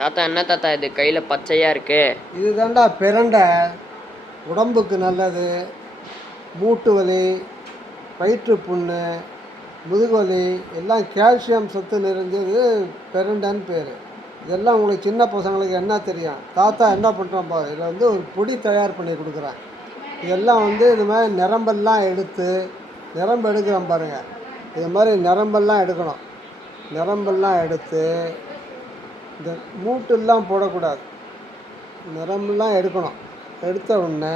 தாத்தா என்ன தாத்தா இது கையில் பச்சையாக இருக்கு? இதுதான்டா பிரண்டை. உடம்புக்கு நல்லது. மூட்டு வலி, வயிற்று புண்ணு, முதுகுவலி எல்லாம் கால்சியம் சத்து நிறைஞ்சது பிரண்டைன்னு பேர். இதெல்லாம் உங்களுக்கு சின்ன பசங்களுக்கு என்ன தெரியும்? தாத்தா என்ன பண்ணுறோம் பாரு, இதில் வந்து ஒரு பொடி தயார் பண்ணி கொடுக்குறேன். இதெல்லாம் வந்து இது மாதிரி நிரம்பெல்லாம் எடுத்து நிரம்பு எடுக்கிறோம் பாருங்கள். இது மாதிரி நிரம்பெல்லாம் எடுக்கணும். நிரம்பெல்லாம் எடுத்து இந்த மூட்டெல்லாம் போடக்கூடாது. நிரம்பெல்லாம் எடுக்கணும். எடுத்த உடனே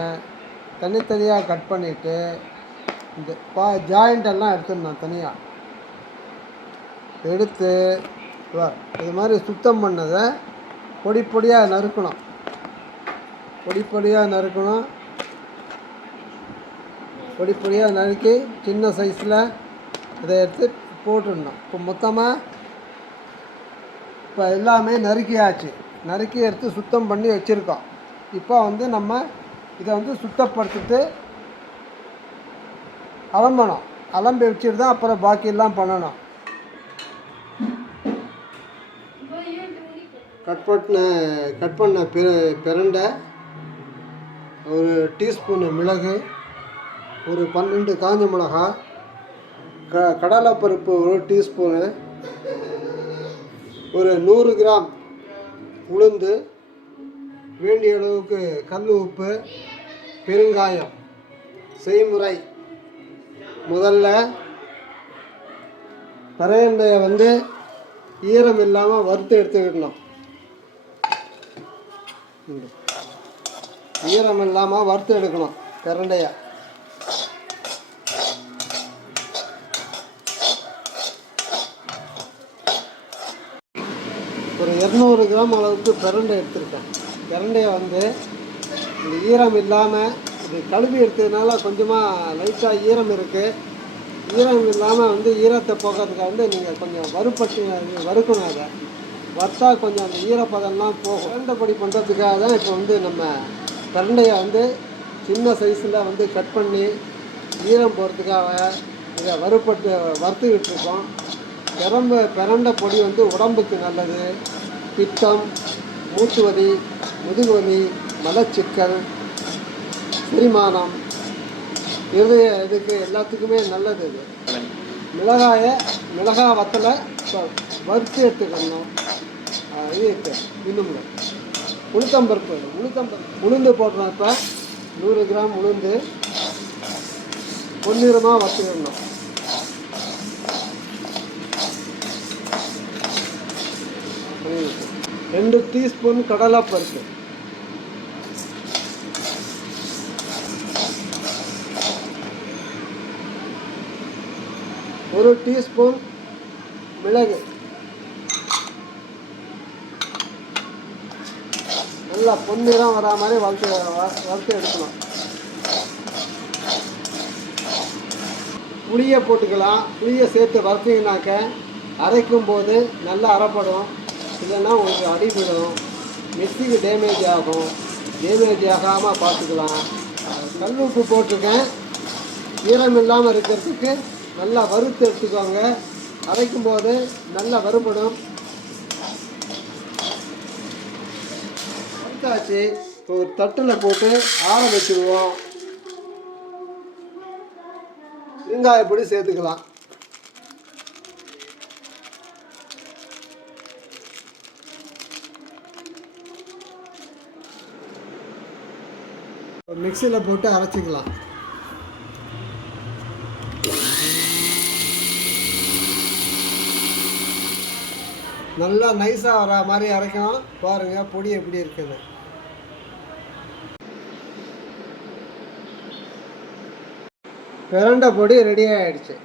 தனித்தனியாக கட் பண்ணிவிட்டு இந்த ஜாயிண்டெல்லாம் எடுத்துடணும். தனியாக எடுத்து இது மாதிரி சுத்தம் பண்ணதை பொடி பொடியாக நறுக்கணும். பொடி பொடியாக நறுக்கணும். பொடி பொடியாக நறுக்கி சின்ன சைஸில் இதை எடுத்து போட்டுடணும். இப்போ மொத்தமாக இப்போ எல்லாமே நறுக்கியாச்சு. நறுக்கி எடுத்து சுத்தம் பண்ணி வச்சுருக்கோம். இப்போ வந்து நம்ம இதை வந்து சுத்தப்படுத்திட்டு அலம்பணும். அலம்பி வச்சுட்டு தான் அப்புறம் பாக்கியெல்லாம் பண்ணணும். கட் பண்ண பிரண்டை, ஒரு டீஸ்பூனு மிளகு, ஒரு 12 காஞ்ச மிளகா, கடலைப்பருப்பு ஒரு டீஸ்பூனு, ஒரு 100 கிராம் உளுந்து, வேண்டிய அளவுக்கு கல் உப்பு, பெருங்காயம். செய்முறை: முதல்ல பிரண்டையை வந்து ஈரம் இல்லாமல் வறுத்து எடுத்துக்கிடணும். ஈரம் இல்லாமல் வறுத்து எடுக்கணும் பிரண்டையை. ஒரு 200 கிராம் அளவுக்கு பிரண்டை எடுத்துருக்கேன். பிரண்டையை வந்து இந்த ஈரம் இல்லாமல் இது கழுவி எடுத்ததுனால கொஞ்சமாக லைட்டாக ஈரம் இருக்குது. ஈரம் இல்லாமல் வந்து ஈரத்தை போகிறதுக்காக வந்து நீங்கள் கொஞ்சம் வறுக்கணும். அதை வறுத்தா கொஞ்சம் அந்த ஈரப்பதம்லாம் போகும். பிரண்டை பொடி பண்ணுறதுக்காக தான் இப்போ வந்து நம்ம பிரண்டையை வந்து சின்ன சைஸில் வந்து கட் பண்ணி ஈரம் போகிறதுக்காக இதை வறுத்துக்கிட்டு இருக்கோம். பிரண்டை பொடி வந்து உடம்புக்கு நல்லது. பித்தம், மூட்டு வலி, முதுகுவலி, மலச்சிக்கல், செரிமானம், இருதய இதுக்கு எல்லாத்துக்குமே நல்லது. இது மிளகா வத்தலை வறுத்து எடுத்துக்கணும். இது இன்னும் உளுத்தம்பருப்பு உளுந்து போடுறோம். இப்போ 100 கிராம் உளுந்து பொன்னிறமாக வறுத்துக்கணும். 2 டீஸ்பூன் கடலைப்பருப்பு, 1 டீஸ்பூன் மிளகு. நல்லா பொன்னிறம் வரா மாதிரி வறுத்து எடுக்கணும். புளியை போட்டுக்கலாம். புளியை சேர்த்து வறுத்தீங்கனாக்க அரைக்கும் போது நல்லா அரைப்படும். இல்லைன்னா உங்களுக்கு அடிவிடும், மிக்சிக்கு டேமேஜ் ஆகும். டேமேஜ் ஆகாமல் பார்த்துக்கலாம். கல் உப்பு போட்டிருக்கேன். ஈரம் இல்லாமல் இருக்கிறதுக்கு நல்லா வறுத்து எடுத்துக்கோங்க. அரைக்கும் போது நல்லா வறுபடும். வறுத்தாச்சு. இப்போ ஒரு தட்டில் போட்டு ஆற வச்சுடுவோம். வெங்காயப்பொடி சேர்த்துக்கலாம். மிக்சியில் போட்டு அரைச்சிக்கலாம். நல்லா நைஸாக வர மாதிரி அரைக்கணும். பாருங்கள் பொடி எப்படி இருக்குது. பிரண்டை பொடி ரெடி ஆகிடுச்சு.